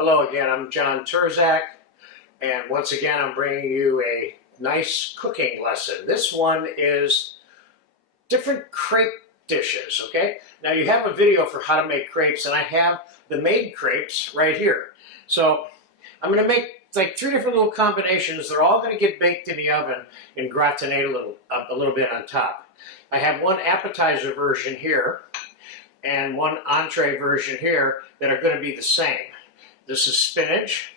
Hello again, I'm John Turzak, and once again I'm bringing you a nice cooking lesson. This one is different crepe dishes, okay? Now you have a video for how to make crepes, and I have the made crepes right here. So I'm going to make like 3 different little combinations. They're all going to get baked in the oven and gratinate a little bit on top. I have one appetizer version here and one entree version here that are going to be the same. This is spinach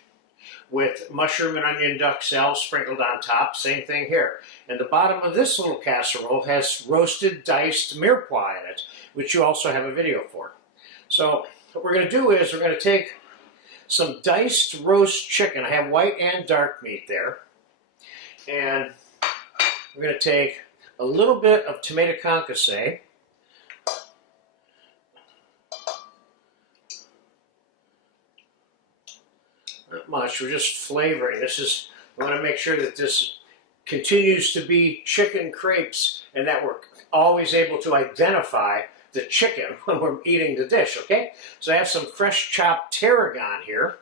with mushroom and onion duxelle sprinkled on top. Same thing here. And the bottom of this little casserole has roasted diced mirepoix in it, which you also have a video for. So what we're going to do is we're going to take some diced roast chicken. I have white and dark meat there. And we're going to take a little bit of tomato concasse. Not much, we're just flavoring. We want to make sure that this continues to be chicken crepes and that we're always able to identify the chicken when we're eating the dish, okay? So I have some fresh chopped tarragon here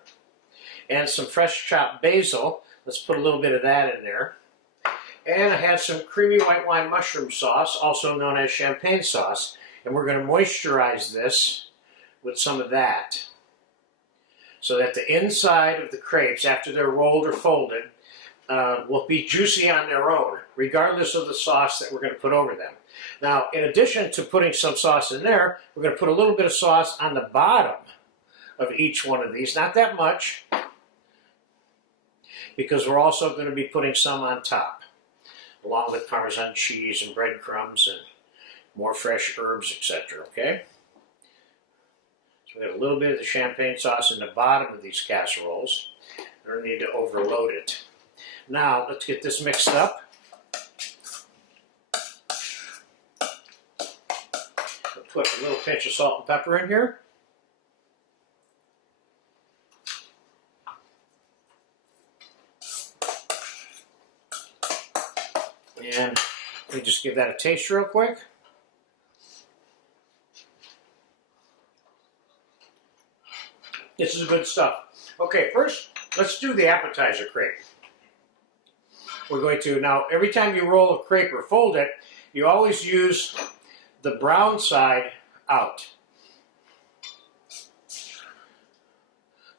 and some fresh chopped basil. Let's put a little bit of that in there. And I have some creamy white wine mushroom sauce, also known as champagne sauce, and we're going to moisturize this with some of that, so that the inside of the crepes, after they're rolled or folded, will be juicy on their own, regardless of the sauce that we're going to put over them. Now, in addition to putting some sauce in there, we're going to put a little bit of sauce on the bottom of each one of these. Not that much, because we're also going to be putting some on top, along with Parmesan cheese and breadcrumbs and more fresh herbs, etc., okay? So we have a little bit of the champagne sauce in the bottom of these casseroles. We don't need to overload it. Now, let's get this mixed up. We'll put a little pinch of salt and pepper in here. And let me just give that a taste real quick. This is good stuff. Okay, first, let's do the appetizer crepe. We're going to, now, every time you roll a crepe or fold it, you always use the brown side out.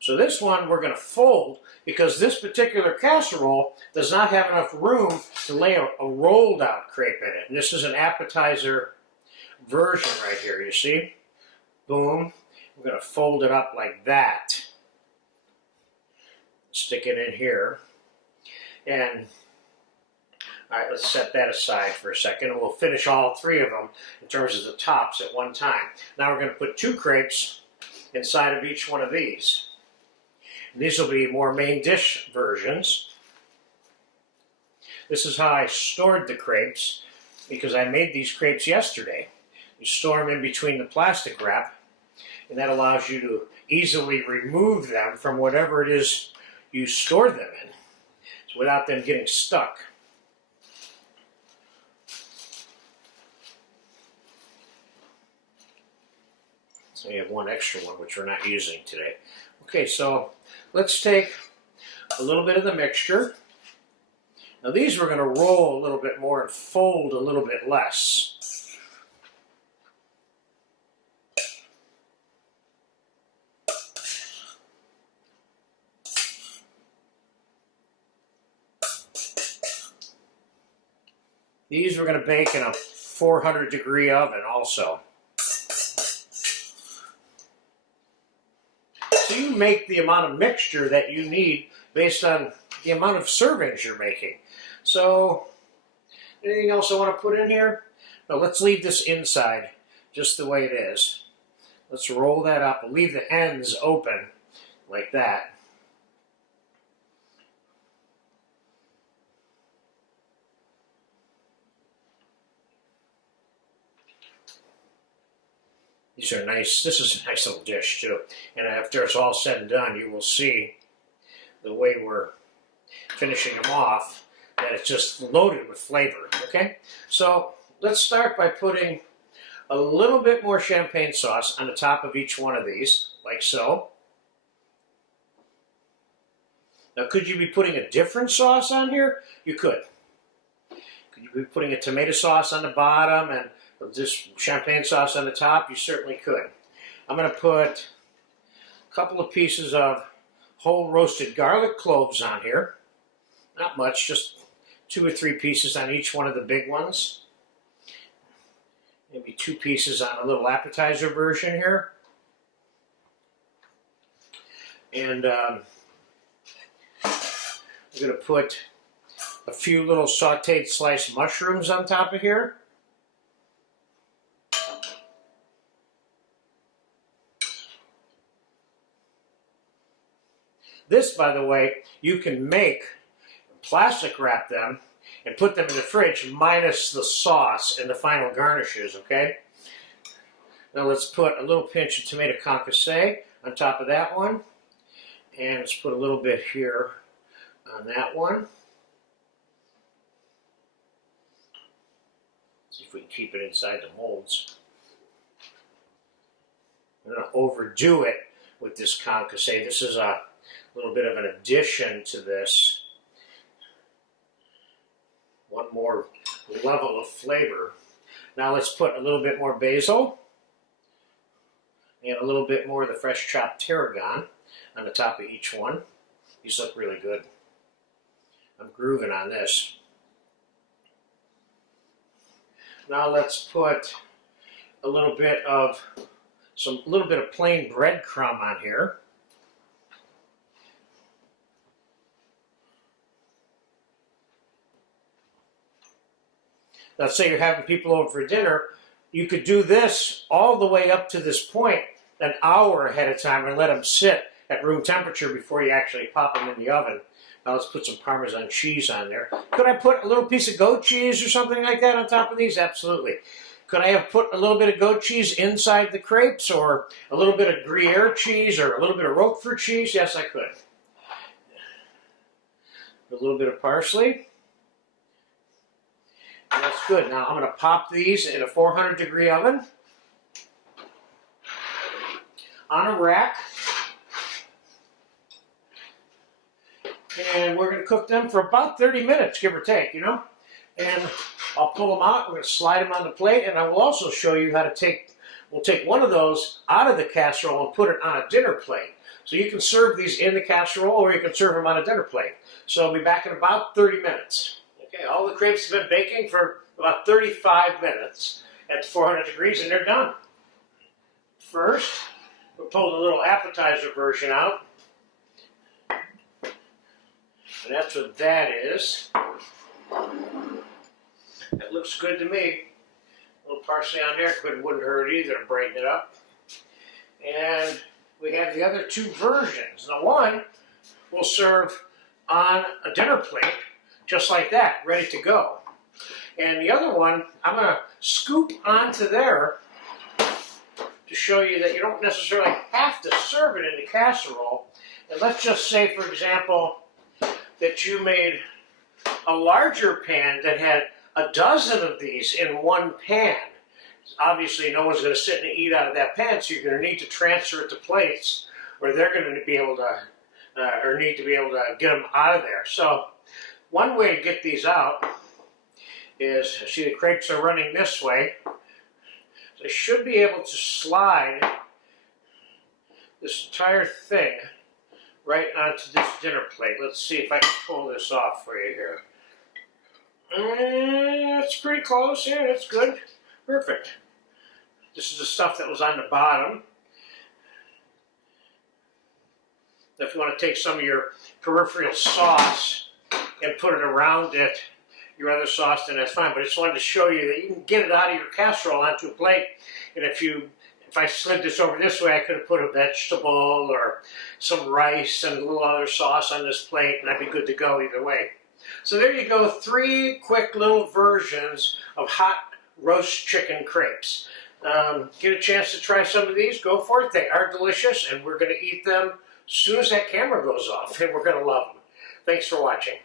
So this one we're going to fold because this particular casserole does not have enough room to lay a rolled out crepe in it. And this is an appetizer version right here, you see? Boom. We're going to fold it up like that. Stick it in here. And, all right, let's set that aside for a second, and we'll finish all 3 of them in terms of the tops at one time. Now we're going to put 2 crepes inside of each one of these. And these will be more main dish versions. This is how I stored the crepes, because I made these crepes yesterday. You store them in between the plastic wrap, and that allows you to easily remove them from whatever it is you store them in, so without them getting stuck. So we have one extra one, which we're not using today. Okay, so let's take a little bit of the mixture. Now these we're going to roll a little bit more and fold a little bit less. These we're going to bake in a 400-degree oven also. So you make the amount of mixture that you need based on the amount of servings you're making. So, anything else I want to put in here? No, let's leave this inside just the way it is. Let's roll that up and leave the ends open like that. These are nice. This is a nice little dish too. And after it's all said and done, you will see the way we're finishing them off, that it's just loaded with flavor, okay? So let's start by putting a little bit more champagne sauce on the top of each one of these, like so. Now, could you be putting a different sauce on here? You could. Could you be putting a tomato sauce on the bottom and this champagne sauce on the top? You certainly could. I'm going to put a couple of pieces of whole roasted garlic cloves on here. Not much, just 2 or 3 pieces on each one of the big ones. Maybe 2 pieces on a little appetizer version here. And I'm going to put a few little sauteed sliced mushrooms on top of here. This, by the way, you can make, plastic wrap them, and put them in the fridge minus the sauce and the final garnishes, okay? Now let's put a little pinch of tomato concasse on top of that one. And let's put a little bit here on that one. See if we can keep it inside the molds. I'm going to overdo it with this concasse. This is a little bit of an addition to this. One more level of flavor. Now let's put a little bit more basil and a little bit more of the fresh chopped tarragon on the top of each one. These look really good. I'm grooving on this. Now let's put a little bit of plain breadcrumb on here. Let's say you're having people over for dinner. You could do this all the way up to this point an hour ahead of time and let them sit at room temperature before you actually pop them in the oven. Now let's put some Parmesan cheese on there. Could I put a little piece of goat cheese or something like that on top of these? Absolutely. Could I have put a little bit of goat cheese inside the crepes, or a little bit of Gruyere cheese, or a little bit of Roquefort cheese? Yes, I could. A little bit of parsley. That's good. Now I'm going to pop these in a 400-degree oven on a rack. And we're going to cook them for about 30 minutes, give or take, you know. And I'll pull them out. We're going to slide them on the plate. And I will also show you how to we'll take one of those out of the casserole and put it on a dinner plate. So you can serve these in the casserole, or you can serve them on a dinner plate. So I'll be back in about 30 minutes. Okay, all the crepes have been baking for about 35 minutes at 400 degrees, and they're done. First, we'll pull the little appetizer version out. And that's what that is. That looks good to me. A little parsley on there wouldn't hurt either to brighten it up. And we have the other 2 versions. The one we'll serve on a dinner plate, just like that, ready to go. And the other one, I'm going to scoop onto there to show you that you don't necessarily have to serve it in the casserole. And let's just say, for example, that you made a larger pan that had a dozen of these in one pan. Obviously, no one's going to sit and eat out of that pan, so you're going to need to transfer it to plates, or they're going to be able to, or need to be able to get them out of there. So one way to get these out is, see the crepes are running this way. So I should be able to slide this entire thing right onto this dinner plate. Let's see if I can pull this off for you here. That's pretty close. Yeah, that's good. Perfect. This is the stuff that was on the bottom. If you want to take some of your peripheral sauce and put it around it, your other sauce, then that's fine. But I just wanted to show you that you can get it out of your casserole onto a plate. And if I slid this over this way, I could have put a vegetable or some rice and a little other sauce on this plate, and I'd be good to go either way. So there you go, 3 quick little versions of hot roast chicken crepes. Get a chance to try some of these, go for it. They are delicious, and we're going to eat them as soon as that camera goes off, and we're going to love them. Thanks for watching.